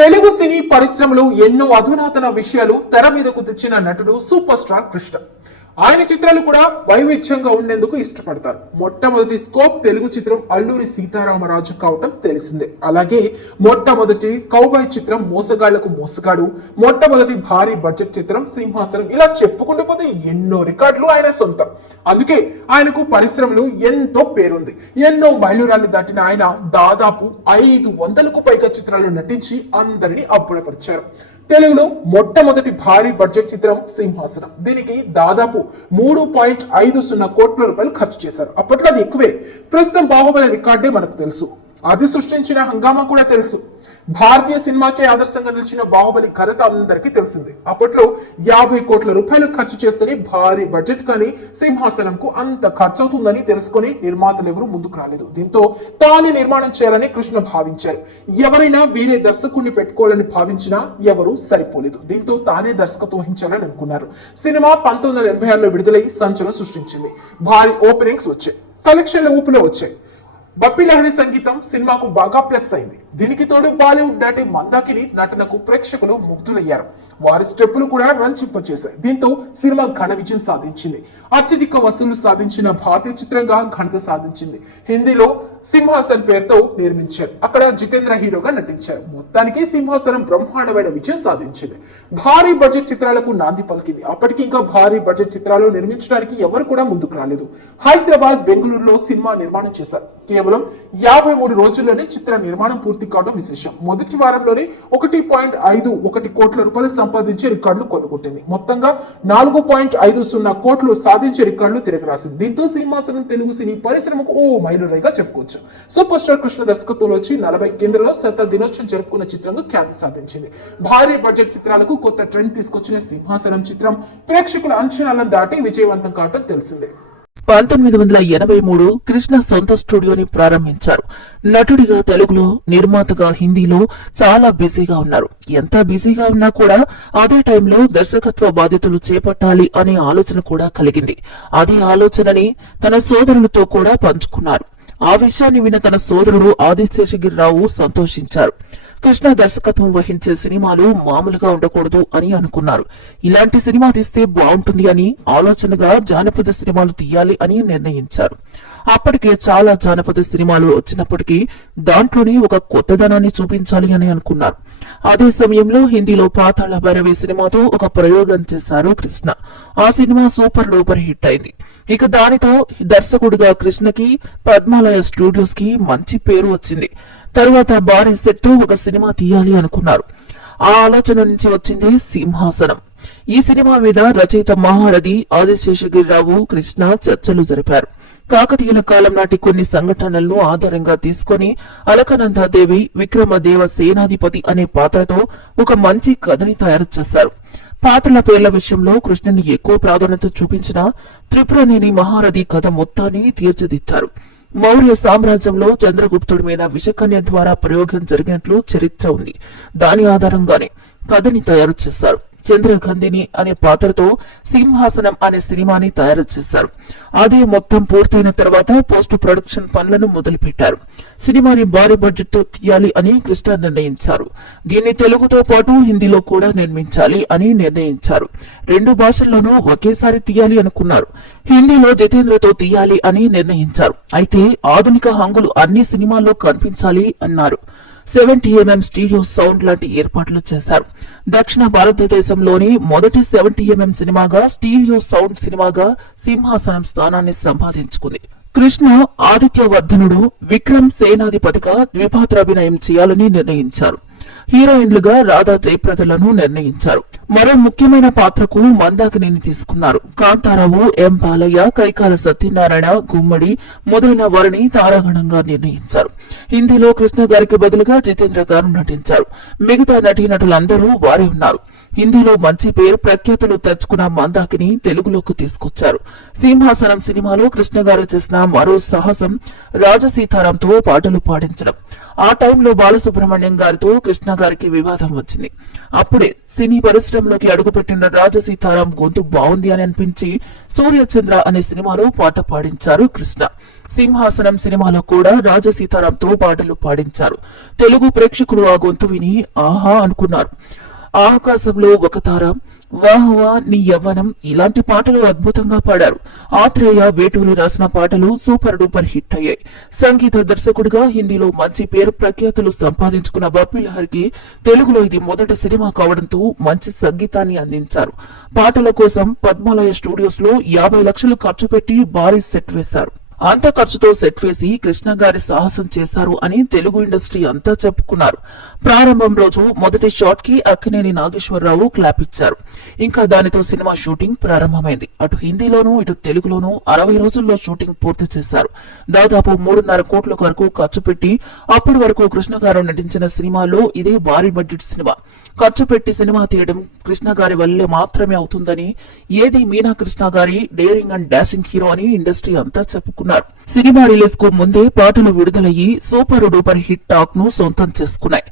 తెలుగు సినీ పరిశ్రమలో ఎన్నో అధునాతన విషయాలు తెర మీదకు తెచ్చిన నటుడు సూపర్ స్టార్ కృష్ణ. ఆయన చిత్రాలు కూడా వైవిధ్యంగా ఉండేందుకు ఇష్టపడతారు. మొట్టమొదటి స్కోప్ తెలుగు చిత్రం అల్లూరి సీతారామరాజు కావటం తెలిసిందే. అలాగే మొట్టమొదటి కౌబాయ్ చిత్రం మోసగాళ్ళకు మోసగాడు. మొట్టమొదటి భారీ బడ్జెట్ చిత్రం సింహాసనం. ఇలా చెప్పుకుంటూ పోతే ఎన్నో రికార్డులు ఆయన సొంతం. అందుకే ఆయనకు పరిశ్రమలు ఎంతో పేరుంది. ఎన్నో మైలురాళ్ళు దాటిన ఆయన దాదాపు ఐదు వందలకు పైగా చిత్రాలు నటించి అందరినీ అబ్బురపరిచారు. తెలుగులో మొట్టమొదటి భారీ బడ్జెట్ చిత్రం సింహాసనం. దీనికి దాదాపు మూడు పాయింట్ ఐదు సున్నా కోట్ల రూపాయలు ఖర్చు చేశారు. అప్పట్లో అది ఎక్కువే. ప్రస్తుతం బాహుబలి రికార్డే మనకు తెలుసు. అది సృష్టించిన హంగామా కూడా తెలుసు. భారతీయ సినిమాకే ఆదర్శంగా నిలిచిన బాహుబలి ఘనత అందరికీ తెలిసింది. అప్పట్లో యాభై కోట్ల రూపాయలు ఖర్చు చేస్తేనే భారీ బడ్జెట్ కానీ సింహాసనంకు అంత ఖర్చు అవుతుందని తెలుసుకొని నిర్మాతలు ఎవరు ముందుకు రాలేదు. దీంతో తానే నిర్మాణం చేయాలని కృష్ణ భావించారు. ఎవరైనా వీరే దర్శకుడిని పెట్టుకోవాలని భావించినా ఎవరు సరిపోలేదు. దీంతో తానే దర్శకత్వం వహించాలని అనుకున్నారు. సినిమా పంతొమ్మిది వందల ఎనభై ఆరులో విడుదలై సంచలనం సృష్టించింది. భారీ ఓపెనింగ్స్ వచ్చాయి. కలెక్షన్ల ఊపులో వచ్చాయి. బప్పి లహరి సంగీతం సినిమాకు బాగా ప్లస్ అయింది. దీనికి తోడు బాలీవుడ్ నటి మందాకిని నటనకు ప్రేక్షకులు ముగ్ధులయ్యారు. వారి స్టెప్పులు కూడా రంజింపచేశాయి. దీంతో సినిమా ఘన విజయం సాధించింది. అత్యధిక వసూలు సాధించిన భారతీయ చిత్రంగా ఘనత సాధించింది. హిందీలో సింహాసన్ పేరుతో నిర్మించారు. అక్కడ జితేంద్ర హీరోగా నటించారు. మొత్తానికి సింహాసనం బ్రహ్మాండమైన విజయం సాధించింది. భారీ బడ్జెట్ చిత్రాలకు నాంది పలికింది. అప్పటికి ఇంకా భారీ బడ్జెట్ చిత్రాలు నిర్మించడానికి ఎవరు కూడా ముందుకు రాలేదు. హైదరాబాద్ బెంగళూరులో సినిమా నిర్మాణం చేశారు. కేవలం యాభై మూడు రోజుల్లోనే చిత్ర నిర్మాణం పూర్తి కావడం విశేషం. మొదటి వారంలోనే ఒకటి పాయింట్ ఐదు ఒకటి కోట్ల రూపాయలు సంపాదించే రికార్డులు కొనుగొట్టింది మొత్తంగా నాలుగు పాయింట్ ఐదు సున్నా కోట్లు సాధించే రికార్డులు తిరగ రాసింది దీంతో సింహాసనం తెలుగు సినీ పరిశ్రమకు ఓ మైలురాయిగా చెప్పుకోవచ్చు. సూపర్ స్టార్ కృష్ణ దర్శకత్వంలో వచ్చి నలభై కేంద్రంలో శత దినోత్సవం జరుపుకున్న చిత్రంగా ఖ్యాతి సాధించింది. భారీ బడ్జెట్ చిత్రాలకు కొత్త ట్రెండ్ తీసుకొచ్చిన సింహాసనం చిత్రం ప్రేక్షకుల అంచనాలను దాటి విజయవంతం కావటం తెలిసిందే. పంతొమ్మిది వందల ఎనభై మూడు కృష్ణ సొంత స్టూడియోని ప్రారంభించారు. నటుడిగా తెలుగులో నిర్మాతగా హిందీలో చాలా బిజీగా ఉన్నారు. ఎంత బిజీగా ఉన్నా కూడా అదే టైంలో దర్శకత్వ బాధ్యతలు చేపట్టాలి అనే ఆలోచన కూడా కలిగింది. అదే ఆలోచనని తన సోదరులతో కూడా పంచుకున్నారు. ఆ విషయాన్ని విన్న తన సోదరుడు ఆదిశేషగిరిరావు సంతోషించారు. కృష్ణ దర్శకత్వం వహించే సినిమాలు మామూలుగా ఉండకూడదు అని అనుకున్నారు. ఇలాంటి సినిమా తీస్తే బాగుంటుంది అని ఆలోచనగా జానపద సినిమాలు తీయాలి అని నిర్ణయించారు. అప్పటికే చాలా జానపద సినిమాలు వచ్చినప్పటికీ దాంట్లోనే ఒక కొత్తదనాన్ని చూపించాలి అని అనుకున్నారు. అదే సమయంలో హిందీలో పాతాళ భైరవి సినిమాతో ఒక ప్రయోగం చేశారు కృష్ణ. ఆ సినిమా సూపర్ డూపర్ హిట్ అయింది. ఇక దానితో దర్శకుడిగా కృష్ణకి పద్మాలయ స్టూడియోస్కి మంచి పేరు వచ్చింది. తరువాత భారీ సెట్తో ఒక సినిమా తీయాలి అనుకున్నారు. ఆ ఆలోచన నుంచి వచ్చింది సింహాసనం. ఈ సినిమా మీద రచయిత మహారథి ఆదిశేషగిరిరావు కృష్ణ చర్చలు జరిపారు. కాకతీయుల కాలం నాటి కొన్ని సంఘటనలను ఆధారంగా తీసుకొని అలకనందాదేవి విక్రమదేవ సేనాధిపతి అనే పాత్రతో ఒక మంచి కథని తయారు చేశారు. పాత్రల పేర్ల విషయంలో కృష్ణుని ఎక్కువ ప్రాధాన్యత చూపించిన త్రిపురనేని మహారథి కథ మొత్తాన్ని తీర్చిదిద్దారు. మౌర్య సామ్రాజ్యంలో చంద్రగుప్తుడి మీద విషకన్య ద్వారా ప్రయోగం జరిగినట్లు చరిత్ర ఉంది. దాని ఆధారంగానే కథని తయారు చేశారు. చంద్రగంధిని అనే పాత్రతో సింహాసనం అనే సినిమాని తయారు చేశారు. అదే మొత్తం పూర్తయిన తర్వాత పోస్ట్ ప్రొడక్షన్ పనులను మొదలుపెట్టారు. సినిమాని భారీ బడ్జెట్తో తీయాలి అని కృష్ణ నిర్ణయించారు. దీన్ని తెలుగుతో పాటు హిందీలో కూడా నిర్మించాలి అని నిర్ణయించారు. రెండు భాషల్లోనూ ఒకేసారి తీయాలి అనుకున్నారు. హిందీలో జితేంద్రతో తీయాలి అని నిర్ణయించారు. అయితే ఆధునిక హంగులు అన్ని సినిమాల్లో కనిపించాలి అన్నారు. సెవెంటీ ఎంఎం స్టీరియో సౌండ్ లాంటి ఏర్పాట్లు చేశారు. దక్షిణ భారతదేశంలోని మొదటి సెవెంటీ ఎంఎం సినిమాగా స్టీరియో సౌండ్ సినిమాగా సింహాసనం స్థానాన్ని సంపాదించుకుంది. కృష్ణ ఆదిత్యవర్ధనుడు విక్రమ్ సేనాధిపతిగా ద్విపాత్రాభినయం చేయాలని నిర్ణయించారు. హీరోయిన్లుగా రాధా జయప్రదలను నిర్ణయించారు. మరో ముఖ్యమైన పాత్రకు మందాకిని తీసుకున్నారు. కాంతారావు ఎం బాలయ్య కైకాల సత్యనారాయణ గుమ్మడి మొదలైన వారిని తారాగణంగా నిర్ణయించారు. హిందీలో కృష్ణ గారికి బదులుగా జితేంద్ర గారు నటించారు. మిగతా నటీనటులందరూ వారే ఉన్నారు. హిందీలో మంచి పేరు ప్రఖ్యాతులు తెచ్చుకున్న మందాకిని తెలుగులోకి తీసుకొచ్చారు. సింహాసనం సినిమాలో కృష్ణ గారు చేసిన మరో సాహసం రాజసీతారాంతో పాటలు పాడించడం. ఆ టైంలో బాలసుబ్రహ్మణ్యం గారితో కృష్ణ గారికి వివాదం వచ్చింది. అప్పుడే సినీ పరిశ్రమలోకి అడుగుపెట్టిన రాజసీతారాం గొంతు బాగుంది అని అనిపించి సూర్యచంద్ర అనే సినిమాలో పాట పాడించారు కృష్ణ. సింహాసనం సినిమాలో కూడా రాజసీతారాంతో పాటలు పాడించారు. తెలుగు ప్రేక్షకులు ఆ గొంతు విని ఆహా అనుకున్నారు. ఆకాశంలో ఒక తార వాహవా నీ యవ్వనం ఇలాంటి పాటలు అద్భుతంగా పాడారు. ఆత్రేయ వేటూరి రాసిన పాటలు సూపర్ డూపర్ హిట్ అయ్యాయి. సంగీత దర్శకుడిగా హిందీలో మంచి పేరు ప్రఖ్యాతులు సంపాదించుకున్న బప్పిలహరికి తెలుగులో ఇది మొదటి సినిమా కావడంతో మంచి సంగీతాన్ని అందించారు. పాటల కోసం పద్మాలయ స్టూడియోస్లో యాభై లక్షలు ఖర్చు పెట్టి భారీ సెట్ వేశారు. అంత ఖర్చుతో సెట్ వేసి కృష్ణ గారి సాహసం చేశారు అని తెలుగు ఇండస్ట్రీ అంతా చెప్పుకున్నారు. ప్రారంభం రోజు మొదటి షాట్కి అక్కినేని నాగేశ్వరరావు క్లాప్ ఇచ్చారు. ఇంకా దానితో సినిమా షూటింగ్ ప్రారంభమైంది. అటు హిందీలోనూ ఇటు తెలుగులోనూ అరవై రోజుల్లో షూటింగ్ పూర్తి చేశారు. దాదాపు మూడున్నర కోట్ల వరకు ఖర్చు పెట్టి అప్పటి వరకు కృష్ణ గారు నటించిన సినిమాలో ఇదే భారీ బడ్జెట్ సినిమా. ఖర్చు పెట్టి సినిమా తీయడం కృష్ణ గారి వల్లే మాత్రమే అవుతుందని ఏది మీనా కృష్ణ గారి డేరింగ్ అండ్ డాషింగ్ హీరో అని ఇండస్ట్రీ అంతా చెప్పుకున్నారు. సినిమా రిలీజ్కు ముందే పాటలు విడుదలయ్యి సూపర్ డూపర్ హిట్ టాక్ను సొంతం చేసుకున్నాయి.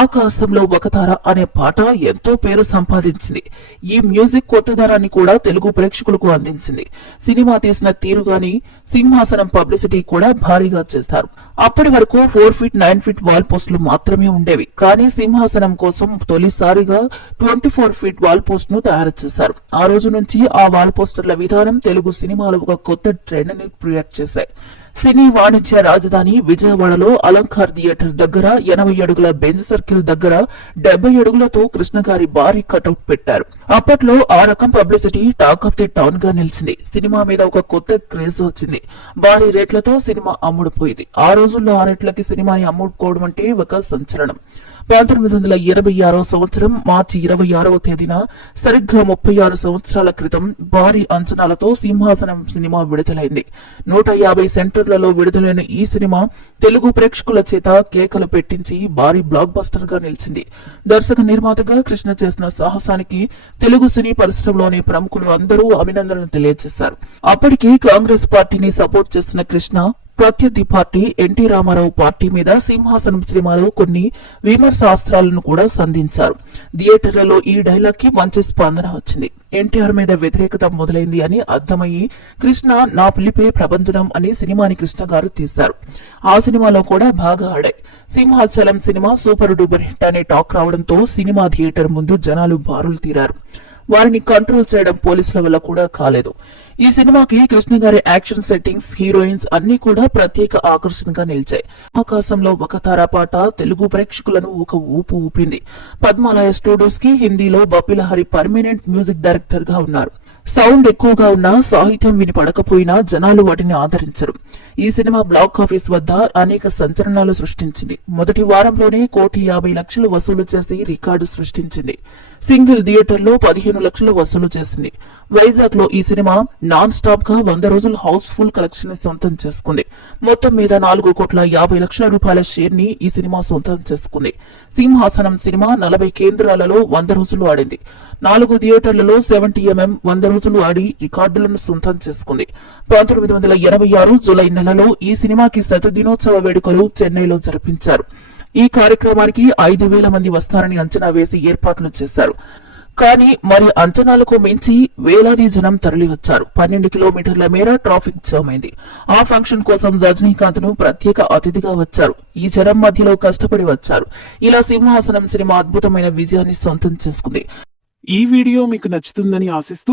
ఆకాశంలో ఒక తార అనే పాట ఎంతో పేరు సంపాదించింది. ఈ మ్యూజిక్ కొత్తదనాన్ని కూడా తెలుగు ప్రేక్షకులకు అందించింది. సినిమా తీసిన తీరు గాని సింహాసనం పబ్లిసిటీ కూడా భారీగా చేశారు. అప్పటి వరకు four feet nine feet wall పోస్టులు మాత్రమే ఉండేవి. కానీ సింహాసనం కోసం తొలి తొలిసారిగా ట్వంటీ ఫోర్ ఫీట్ వాల్ పోస్ట్ను తయారు చేశారు. ఆ రోజు నుంచి ఆ వాల్ పోస్టర్ల విధానం తెలుగు సినిమాలో ఒక కొత్త ట్రెండ్ని క్రియేట్ చేశాయి. సినీ వాణిజ్య రాజధాని విజయవాడలో అలంకార్ థియేటర్ దగ్గర ఎనభై అడుగుల బెంజ్ సర్కిల్ దగ్గర డెబ్బై అడుగులతో కృష్ణ గారి భారీ కటౌట్ పెట్టారు. అప్పట్లో ఆ రకం పబ్లిసిటీ టాక్ ఆఫ్ ది టౌన్గా నిలిచింది. సినిమా మీద ఒక కొత్త క్రేజ్ వచ్చింది. భారీ రేట్లతో సినిమా అమ్ముడుపోయింది. ఆ రోజుల్లో ఆ రేట్లకి సినిమాని అమ్ముడుకోవడం అంటే ఒక సంచలనం. పంతొమ్మిది వందల ఇరవై ఆరో సంవత్సరం మార్చి ఇరవై ఆరవ తేదీన సరిగ్గా ముప్పై ఆరు సంవత్సరాల క్రితం భారీ అంచనాలతో సింహాసనం సినిమా విడుదలైంది. నూట యాభై సెంటర్లలో విడుదలైన ఈ సినిమా తెలుగు ప్రేక్షకుల చేత కేకలు పెట్టించి భారీ బ్లాక్ బస్టర్గా నిలిచింది. దర్శక నిర్మాతగా కృష్ణ చేసిన సాహసానికి తెలుగు సినీ పరిశ్రమలోని ప్రముఖులు అందరూ అభినందనలు తెలియజేశారు. అప్పటికి కాంగ్రెస్ పార్టీని సపోర్ట్ చేసిన కృష్ణ ప్రత్యర్థి పార్టీ ఎన్టీ రామారావు పార్టీ మీద సింహాసనం సినిమాలో కొన్ని విమర్శాస్త్రాలను కూడా సంధించారు. థియేటర్లలో ఈ డైలాగ్కి మంచి స్పందన వచ్చింది. ఎన్టీఆర్ మీద వ్యతిరేకత మొదలైంది అని అర్థమయ్యి కృష్ణ నా పిలిపే ప్రబంధనం అనే సినిమాని కృష్ణ గారు తీశారు. ఆ సినిమాలో కూడా బాగా ఆడాయి. Simhachalam cinema super duper hit అనే టాక్ రావడంతో సినిమా థియేటర్ ముందు జనాలు బారులు తీరారు. వారిని కంట్రోల్ చేయడం పోలీసుల వల్ల కూడా కాలేదు. ఈ సినిమాకి కృష్ణ గారి యాక్షన్ సెట్టింగ్స్ హీరోయిన్స్ అన్ని కూడా ప్రత్యేక ఆకర్షణగా నిలిచాయి. ఆకాశంలో ఒక తారాపాట తెలుగు ప్రేక్షకులను ఒక ఊపు ఊపింది. పద్మాలయ స్టూడియోస్కి హిందీలో బపిలహరి పర్మనెంట్ మ్యూజిక్ డైరెక్టర్గా ఉన్నారు. సౌండ్ ఎక్కువగా ఉన్నా సాహిత్యం వినిపడకపోయినా జనాలు వాటిని ఆదరించరు. ఈ సినిమా బ్లాక్ ఆఫీస్ వద్ద అనేక సంచలనాలు సృష్టించింది. మొదటి వారంలోనే కోటి యాభై లక్షలు వసూలు చేసి రికార్డు సృష్టించింది. సింగిల్ థియేటర్లో పదిహేను లక్షలు వసూలు చేసింది. వైజాగ్లో ఈ సినిమా నాన్ స్టాప్గా వంద రోజులు హౌస్ ఫుల్ కలెక్షన్ని సొంతం చేసుకుంది. మొత్తం మీద నాలుగు కోట్ల యాభై లక్షల రూపాయల షేర్ని ఈ సినిమా సొంతం చేసుకుంది. సింహాసనం సినిమా నలభై కేంద్రాలలో వంద రోజులు ఆడింది. నాలుగు థియేటర్లలో సెవెంటీ ఎంఎం వంద రోజులు ఆడి రికార్డులను సొంతం చేసుకుంది. పంతొమ్మిది వందల ఎనభై ఆరు జూలై నెలలో ఈ సినిమాకి శత దినోత్సవ వేడుకలు చెన్నైలో జరిపించారు. ఈ కార్యక్రమానికి ఐదు వేల మంది వస్తారని అంచనా వేసి ఏర్పాట్లు చేశారు. కానీ మరి అంచనాలకు మించి వేలాది జనం తరలివచ్చారు. పన్నెండు కిలోమీటర్ల మేర ట్రాఫిక్ జామ్ అయింది. ఆ ఫంక్షన్ కోసం రజనీకాంత్ను ప్రత్యేక అతిథిగా వచ్చారు. ఈ జనం మధ్యలో కష్టపడి వచ్చారు. ఇలా సింహాసనం సినిమా అద్భుతమైన విజయాన్ని సొంతం చేసుకుంది. ఈ వీడియో మీకు నచ్చుతుందని ఆశిస్తూ